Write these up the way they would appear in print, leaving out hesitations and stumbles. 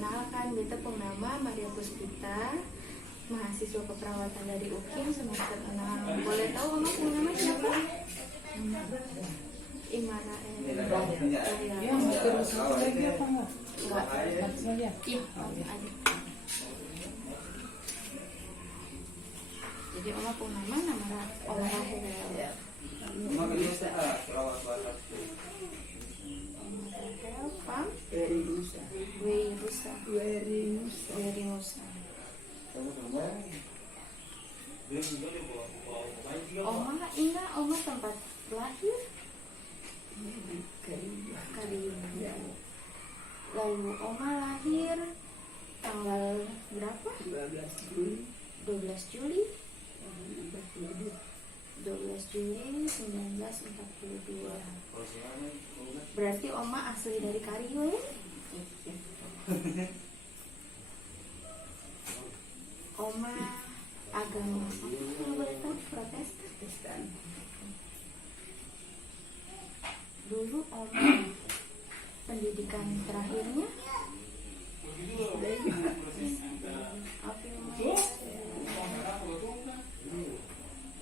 Perkenalkan, beta Purnama Maria Puspita, mahasiswa keperawatan dari UKIM semester 6. Boleh tahu Oma nama siapa? Imara. Ya, terus lagi apa enggak? Enggak. Saya. Jadi Oma Purnama nama Oma Rahel. Oma Rahel Pam Werinusa. Oma ingat Oma tempat lahir? Kalinya. Lalu Oma lahir tanggal berapa? 12 Juli 1942. Berarti Oma asli dari Kario ya? Oma agama apa? Kalau boleh tahu, Protestan. Dulu Oma pendidikan terakhirnya apa namanya?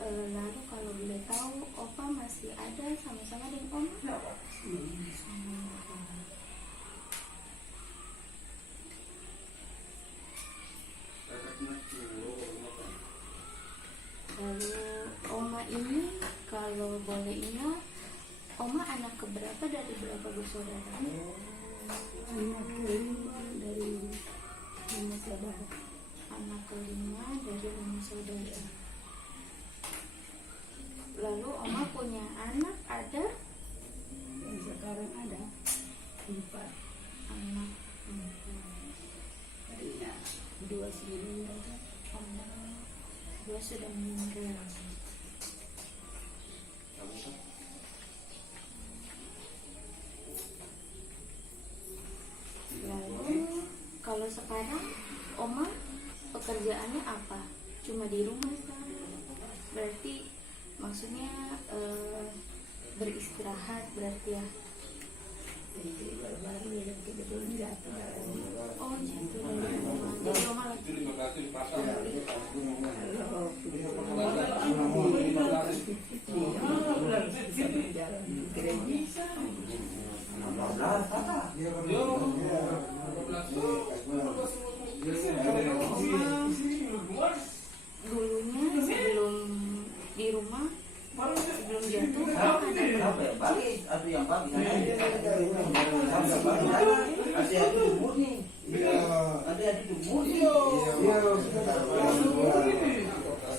Lalu kalau boleh tahu Opa masih ada sama-sama dengan Oma? Lalu Oma ini kalau boleh ingat, Oma anak keberapa dari berapa bersaudara? Anak kelima dari 5 saudara. Anak kelima dari 5 saudara. Lalu Oma punya anak ada? Yang sekarang ada 4 Anak 2 meninggal. Dua sudah meninggal. Lalu kalau sekarang Oma pekerjaannya apa? Cuma di rumah kan? Berarti maksudnya beristirahat berarti ya? Oh jatuh dari rumah. Jadi Oma lagi dulunya sebelum di rumah sebelum jatuh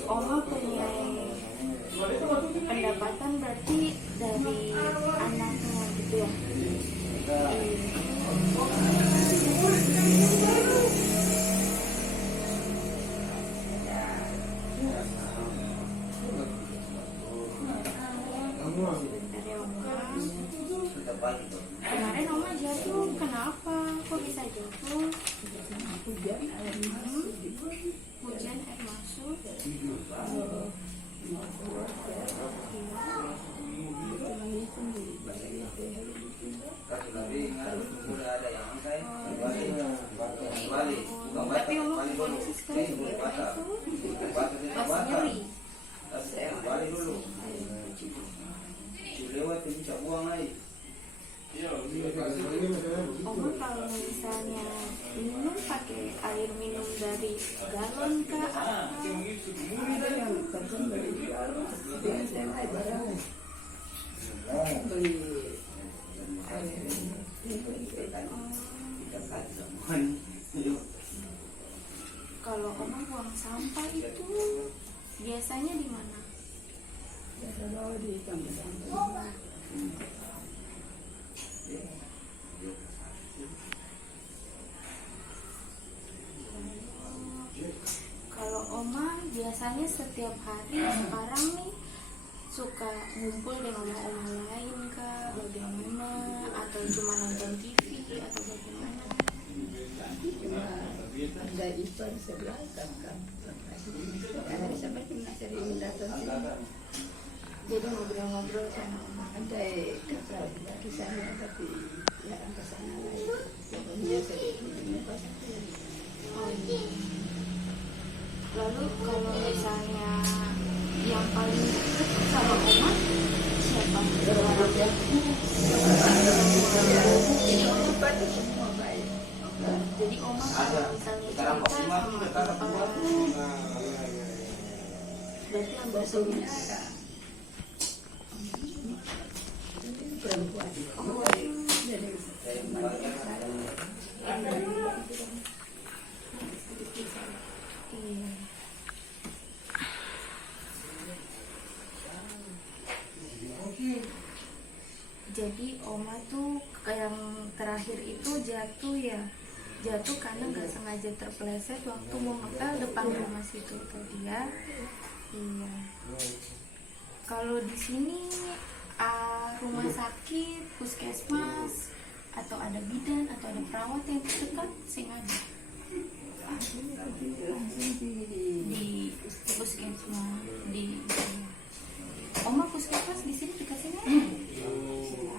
Oma punya pendapatan berarti dari anaknya gitu ya. Sebentar ya Oma. Kemarin Oma jatuh kenapa? Kok bisa jatuh? Hujan air masuk. Hujan air masuk. Tapi Oma kondisi sekarang masih nyeri. Oma kalau misalnya minum pakai air minum dari galon kah? Ada yang pesan dari galon, biasanya barang beli air. Kalau Oma buang sampah itu biasanya di mana? Biasa bawa di kampung-kampung. Kalau Oma biasanya setiap hari sekarang nih suka ngumpul dengan oma-oma lain kah? Bagaimana? Atau cuma nonton TV atau bagaimana? Cuma ada ipar sebelah kan. Ada seperti sering datang sini. Jadi ngobrol-ngobrol sama Oma. Ada kakak kaki saya tapi jarang ke sana lagi. Pokoknya saya di muka saja. Oh iya. Lalu kalau misalnya yang paling dekat sama oma siapa? Ini obat semua baik. Jadi oma kalau misalnya cerita sama berarti hampir semua. Perempuan. Jadi Iya. Jadi oma tuh yang terakhir itu jatuh ya, jatuh karena nggak sengaja terpeleset waktu mau ngepel depan rumah situ tadi ya. Iya. Kalau di sini rumah sakit, puskesmas, atau ada bidan atau ada perawat yang terdekat sih ada langsung di puskesmas di oma puskesmas di sini dekat sini ada?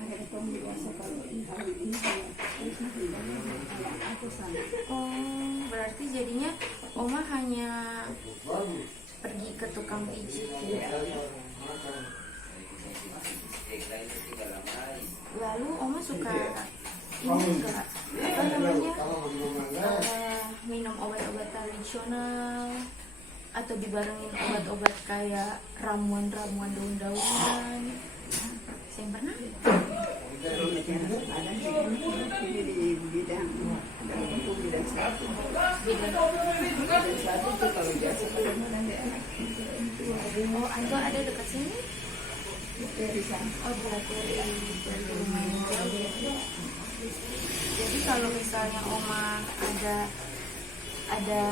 akhir pembiasa kalau hari ini terus aku sana. Oh, berarti jadinya oma hanya pergi ke tukang pijit ya. Lalu oma suka ini enggak apa namanya minum obat-obat tradisional atau dibarengin obat-obat kayak ramuan-ramuan daun-daunan? Saya pernah Ada di bidang untuk bidang satu. bidang. Bidang satu itu kalau biasa kadang-kadang di anak Oh, itu ada dekat sini? dari sana. Oh, dari lumayan jauh ya. Jadi kalau misalnya oma ada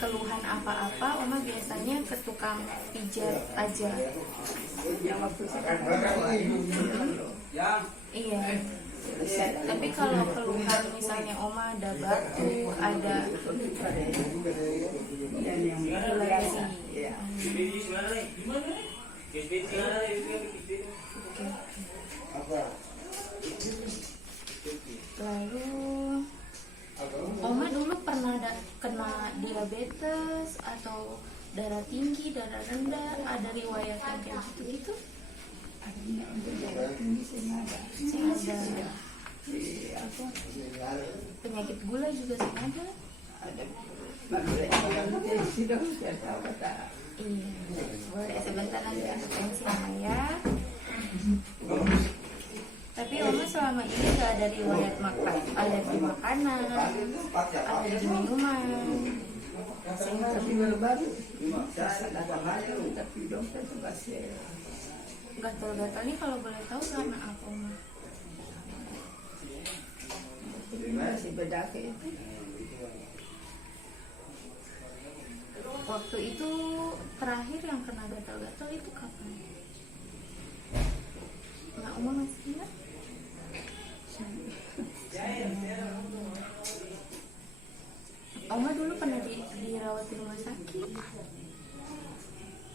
keluhan apa-apa, oma biasanya ke tukang pijat aja. Yang waktu sekarang Iya. Tapi kalau keluhan misalnya oma ada batuk, ada dan yang biasa ya. Lalu oma dulu pernah kena diabetes atau darah tinggi, darah rendah, ada riwayat yang kayak gitu-gitu? Artinya untuk darah tinggi saya ada. Ada Apa? penyakit gula juga sih ada. Ada. Makanya kalau jadi sudah saya tahu kata. Iya, boleh sebentar nanti aku tensi sama ya. Tapi oma selama ini nggak ada riwayat makan, alergi makanan, alergi minuman. Tapi baru-baru saya salah tapi dokter itu kasih Gatal-gatal ini kalau boleh tahu karena apa oma? masih bedake itu. Waktu itu terakhir yang kena gatal-gatal itu kapan? Nah, oma masih ingat? Oma dulu pernah dirawat di rumah sakit.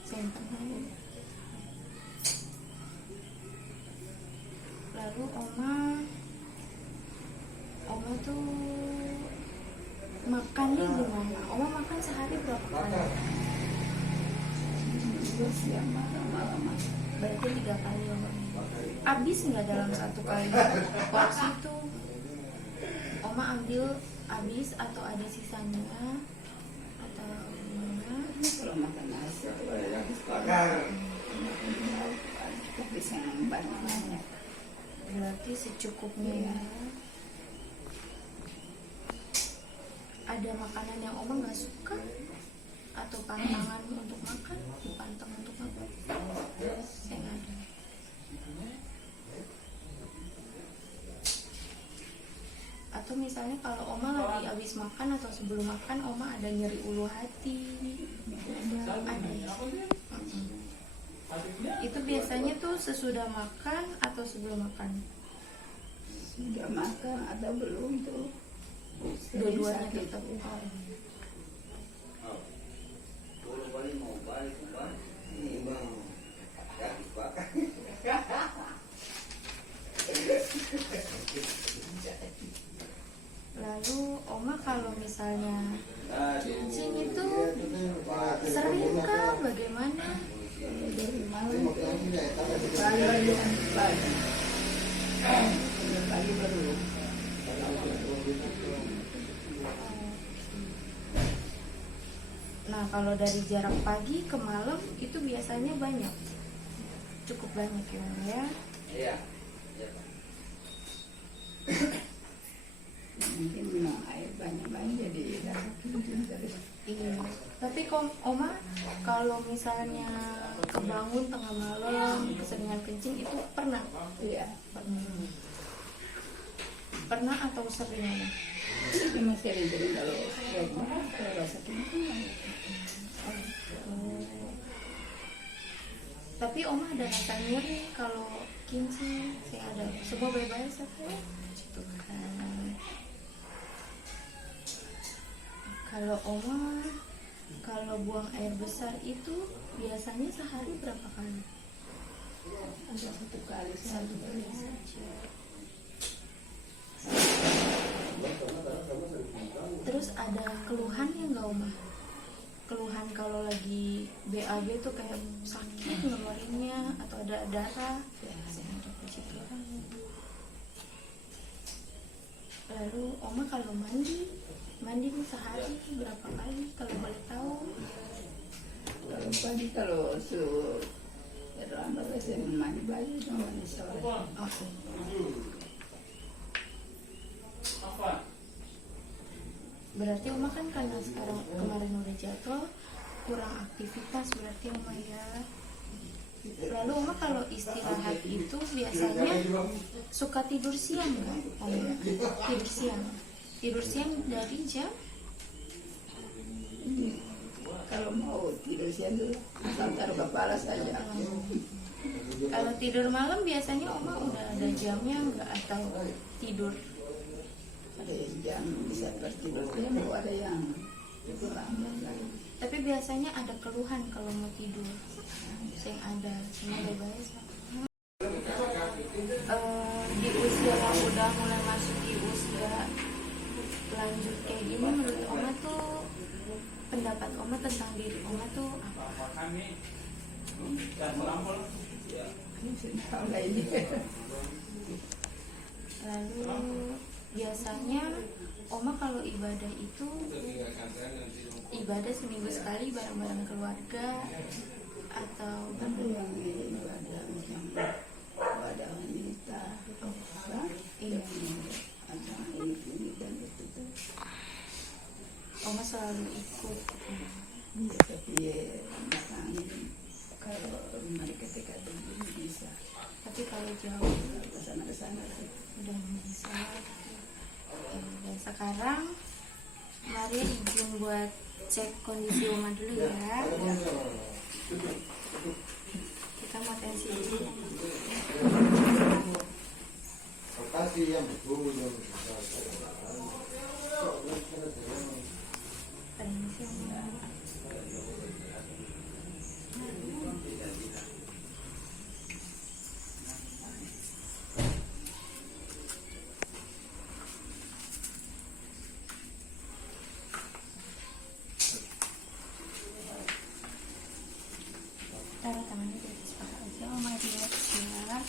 Saya pernah. Lalu oma tuh makannya gimana? Oma makan sehari berapa kali? Terus siang malam. Berarti 3 kali oma. Habis nggak dalam satu kali porsi itu? Oma ambil habis atau ada sisanya atau gimana? Kalau makan nasi boleh lagi sekolah. Tapi sangat banyak. Berarti secukupnya ya. Ada makanan yang oma nggak suka atau pantangan untuk makan? Pantang untuk makan? Saya nggak ada. Atau misalnya kalau oma lagi habis makan atau sebelum makan oma ada nyeri ulu hati, ada ya? Itu biasanya tuh sesudah makan atau sebelum makan? Sudah makan atau belum tuh? Dua-duanya tetap. Lalu Oma kalau misalnya kencing itu sering kah bagaimana? Dari malam pagi pagi pagi baru. Nah kalau dari jarak pagi ke malam itu biasanya banyak, cukup banyak ya Oma ya. Iya. Mungkin minum air banyak-banyak jadi rasa kencing terus. Iya. Tapi Oma kalau misalnya kebangun tengah malam keseringan kencing itu pernah? Iya. Pernah atau sering Oma? Cuma sering-sering kalau rasa kencing. Tapi Oma ada rasa nyeri kalau kencing, saya ada semua bebas apa? Gitu kan. Kalau Oma kalau buang air besar itu biasanya sehari berapa kali? Ada satu kali Satu kali saja. Terus ada keluhannya nggak Oma? Keluhan kalau lagi BAB tuh kayak sakit ngeluarinnya atau ada darah? Biasanya ada puji Tuhan. Lalu Oma kalau mandi sehari berapa kali kalau boleh tahu? Kalau pagi kalau terlambat saya mandi baju sama mandi sore. Oke. Berarti Oma kan karena sekarang kemarin udah jatuh kurang aktivitas berarti Oma ya. Lalu Oma kalau istirahat itu biasanya suka tidur siang nggak Oma? Tidur siang dari jam? Kalau mau tidur siang dulu asal taruh kepala saja. Kalau tidur malam biasanya Oma udah ada jamnya nggak atau tidur? Ada yang bisa tertidur mau ada yang itu lambat lagi. Tapi biasanya ada keluhan kalau mau tidur. Yang ada semua bebas. Di usia yang udah mulai masuk di usia lanjut kayak gini, menurut Oma tuh pendapat Oma tentang diri Oma tuh apa? Lalu biasanya Oma kalau ibadah itu ibadah seminggu sekali bareng-bareng keluarga atau Ada yang ibadah macam ibadah wanita, iya. ada ini dan itu tuh. Oma selalu ikut. Ya, tapi belakangnya kalau mereka dekat begini bisa. Tapi kalau jauh Ke sana sih. udah bisa. Dan sekarang mari izin buat cek kondisi Oma dulu ya. Kita mau tensi dulu. Kasih yang betul yang Tensi Oma. Taruh tangannya di atas paha aja, Oma relax ya.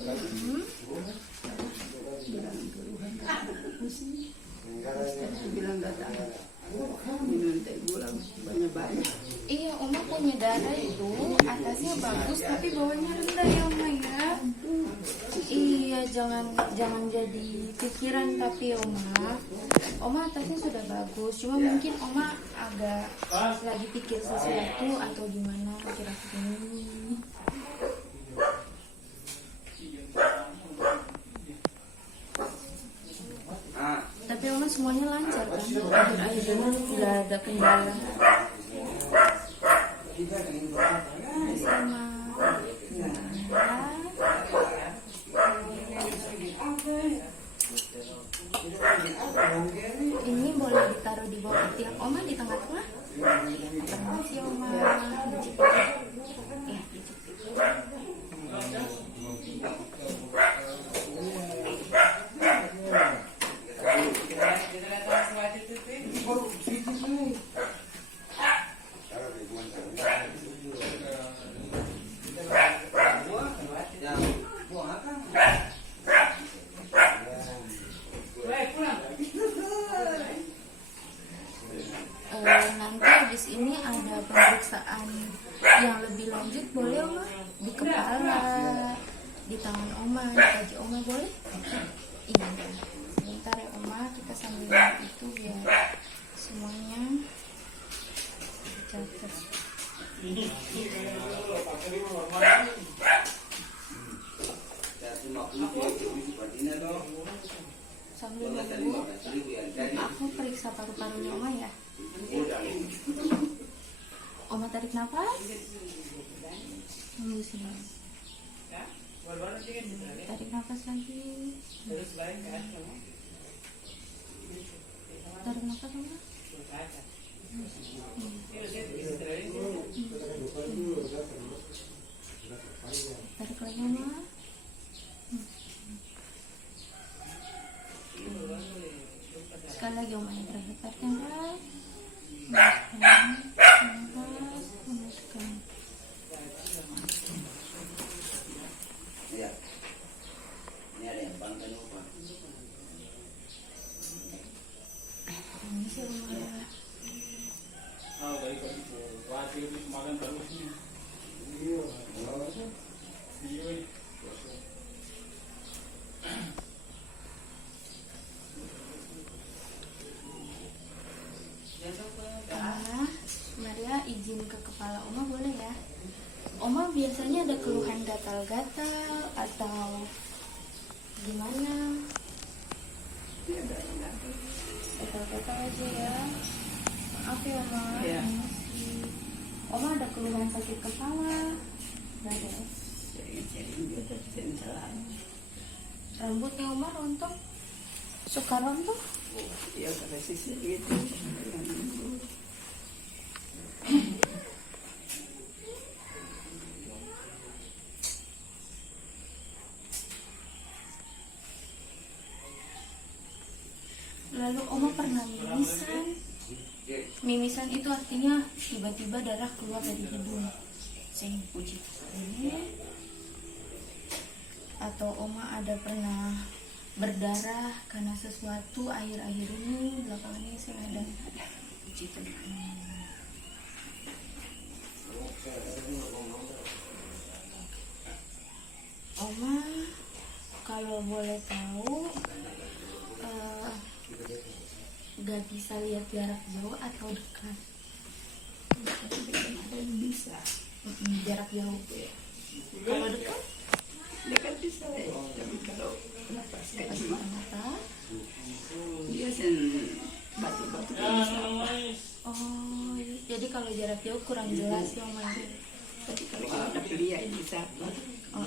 bilang keluhan pusing. Aku bilang datang minum teh gula banyak-banyak. Iya, Oma punya darah itu atasnya bagus tapi bawahnya rendah ya Oma ya. Iya, jangan jadi pikiran tapi Oma atasnya sudah bagus. Cuma mungkin Oma agak lagi pikir sesuatu atau gimana akhir-akhir ini. Tapi Oma semuanya lancar kan? Akhir-akhir ini tidak ada kendala. Sama ini boleh ditaruh di bawah tiang Oma di tengah-tengah. Permisi Oma. Ya, nanti habis ini ada pemeriksaan yang lebih lanjut, boleh Oma? Di kepala, di tangan Oma, di kaki Oma, boleh? Iya, sebentar ya Oma, kita sambil itu biar semuanya catat. Sambil nunggu, aku periksa paru-parunya Oma ya. Oma tarik nafas. Tunggu sini. Tarik nafas lagi. Tarik nafas Oma. Tarik lagi Oma. Sekali lagi Oma yang terakhir. Tarik nafas. Iya. Ini ada yang pantang lupa. Ini sih Oma. Maria izin ke kepala Oma boleh ya? Oma biasanya ada keluhan gatal-gatal atau gimana? Gatal-gatal aja ya. Maaf ya Oma. Iya. Oma ada keluhan sakit kepala? Nggak ada. Rambutnya Oma rontok? Suka rontok? Ya pada sisi itu. Lalu Oma pernah mimisan? Mimisan itu artinya tiba-tiba darah keluar dari hidung. Sing puji. Atau Oma ada pernah berdarah karena sesuatu akhir-akhir ini, belakangan ini saya ada puji Tuhan. Oma kalau boleh tahu gak bisa lihat jarak jauh atau dekat? Bisa. Jarak jauh. Kalau dekat? Dekat bisa ya. Tapi kalau nafas kecil Mata. dia sen batu-batu bisa. Oh, jadi kalau jarak jauh kurang jelas ya Oma. Tapi kalau ada lihat bisa. Oh,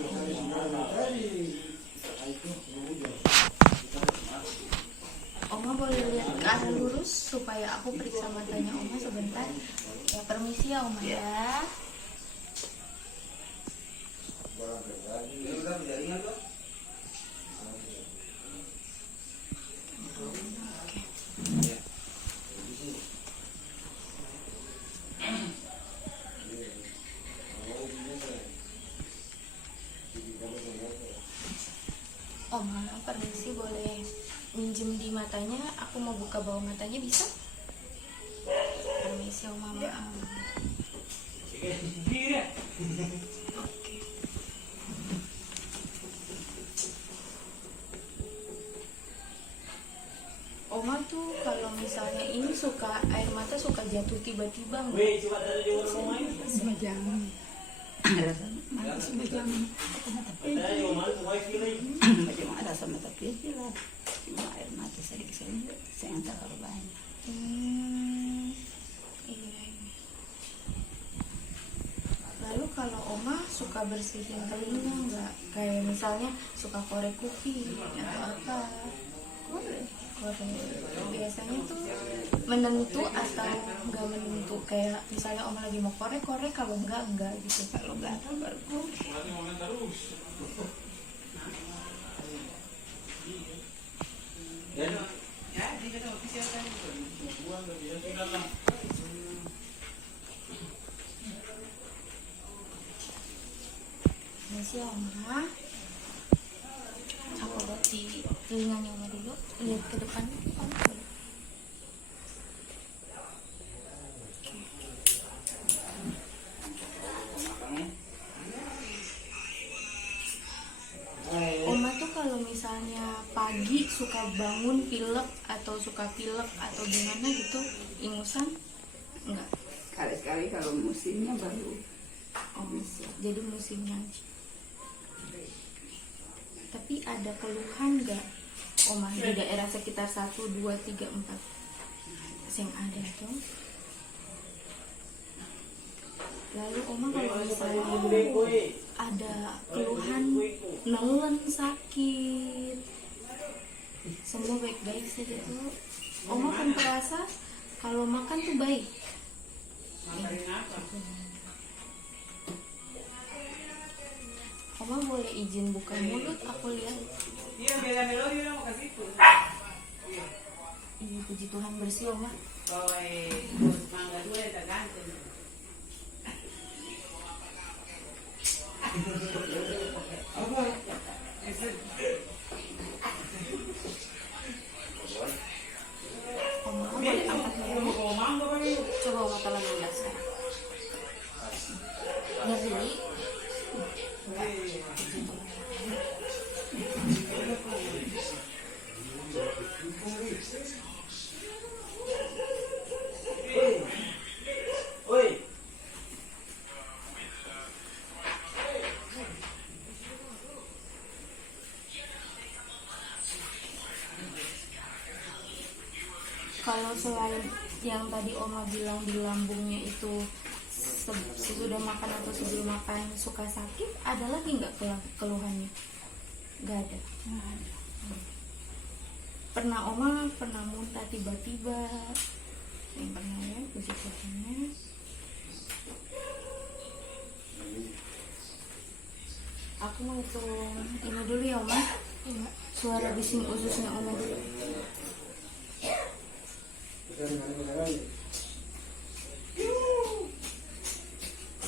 Oma boleh lihat ke arah lurus supaya aku periksa matanya Oma sebentar. Ya permisi ya Oma ya. Oma, permisi boleh minjem di matanya? Aku mau buka bawah matanya, bisa? Permisi Oma, maaf. Oke. Oma tuh kalau misalnya ini suka air mata suka jatuh tiba-tiba nggak? Semacam rasa mata semacam macam rasa mata kecil lah. Cuma air mata sedikit-sedikit, saya tak terlalu banyak. Iya, iya. Lalu kalau Oma suka bersihin telinga nggak? Kayak misalnya suka korek kuping atau apa? Boleh. Korek. Biasanya tuh menentu atau nggak menentu? Kayak misalnya Oma lagi mau korek, kalau enggak gitu. Kalau gatal baru Ini sih Oma. Aku lihat di telinganya Oma dulu. Lihat ke depan. Oma boleh. Oma tuh kalau misalnya pagi suka bangun pilek atau suka pilek atau gimana gitu, ingusan? Enggak. sekali-sekali kalau musimnya baru Oh, jadi musimnya aja. Tapi ada keluhan nggak Oma di daerah sekitar 1, 2, 3, 4 yang ada tuh? Lalu Oma kalau misalnya ada keluhan nelen sakit, semua baik-baik saja tuh. Oma kan merasa kalau makan tuh baik. Oma boleh izin buka mulut, aku lihat. Iya, puji Tuhan bersih Oma. Oma boleh angkat lehernya. Coba Oma telan dulu sekarang. Nyeri. Enggak. Puji Tuhan. Kalau selain yang tadi Oma bilang di lambungnya itu sesudah makan atau sebelum makan suka sakit, ada lagi nggak keluhannya? Nggak ada. Pernah Oma pernah muntah tiba-tiba? Yang pernah ya, puji Tuhannya. Aku mau hitung ini dulu ya Oma. Suara bising ususnya Oma dulu.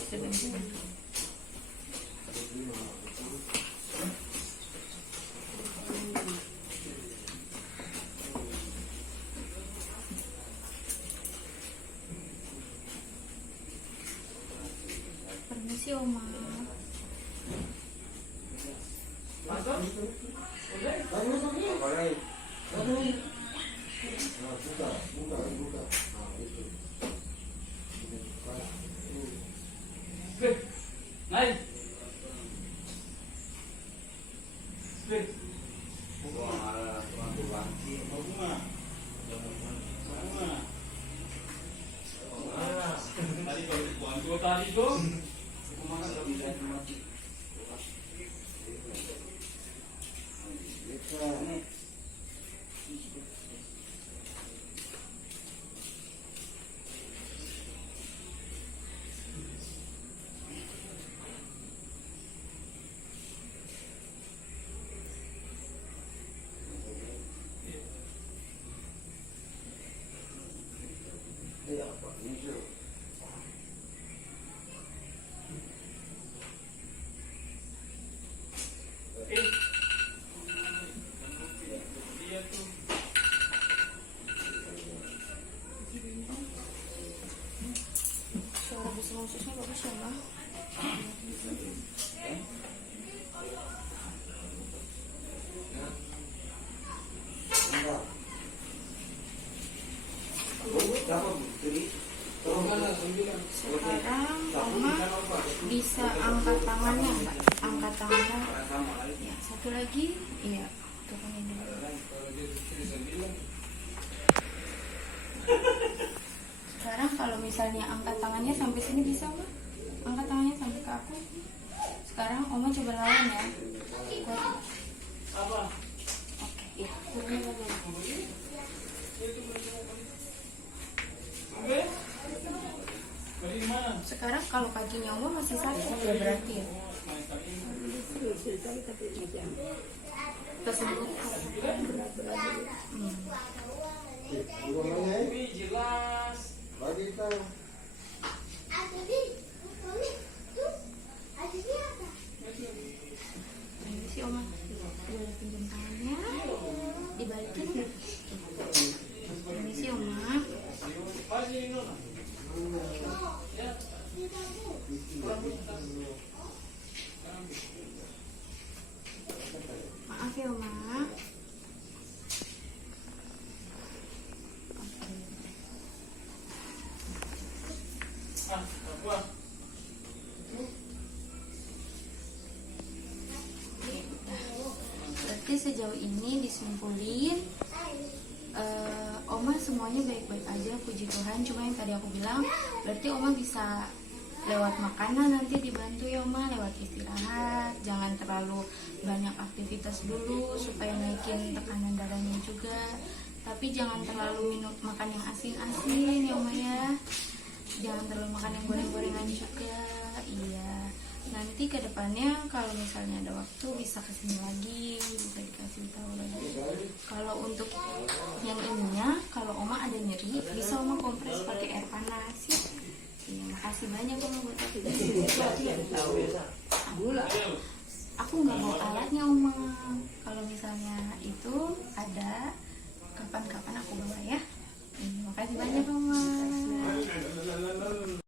Sebentar. Permisi Oma. misalnya angkat tangannya sampai sini bisa Oma? Angkat tangannya sampai ke aku. Sekarang Oma coba lawan ya. Kuat. Oke, ya. Turun lagi. Sekarang kalau kakinya Oma masih sakit ya berarti ya. Tapi macam Tersebut. berat-berat. Bagi tahu. Ini sih Oma. Boleh pinjam tangannya. Dibalikin. Ini sih Oma. Maaf ya Oma. Berarti sejauh ini disimpulin Oma semuanya baik-baik aja, puji Tuhan. Cuma yang tadi aku bilang, berarti Oma bisa lewat makanan nanti dibantu ya Oma, lewat istirahat. Jangan terlalu banyak aktivitas dulu supaya naikin tekanan darahnya juga. Tapi jangan terlalu makan yang asin-asin ya Oma ya. Jangan terlalu makan yang goreng-gorengan juga. Iya. Nanti ke depannya kalau misalnya ada waktu bisa kesini lagi, bisa dikasih tahu lagi. Kalau untuk yang ininya, kalau Oma ada nyeri, bisa Oma kompres pakai air panas ya. Iya, makasih banyak Oma buat aku. Tahu gula. Aku nggak bawa alatnya Oma. Kalau misalnya itu ada, kapan-kapan aku bawa ya. Makasih banyak Oma.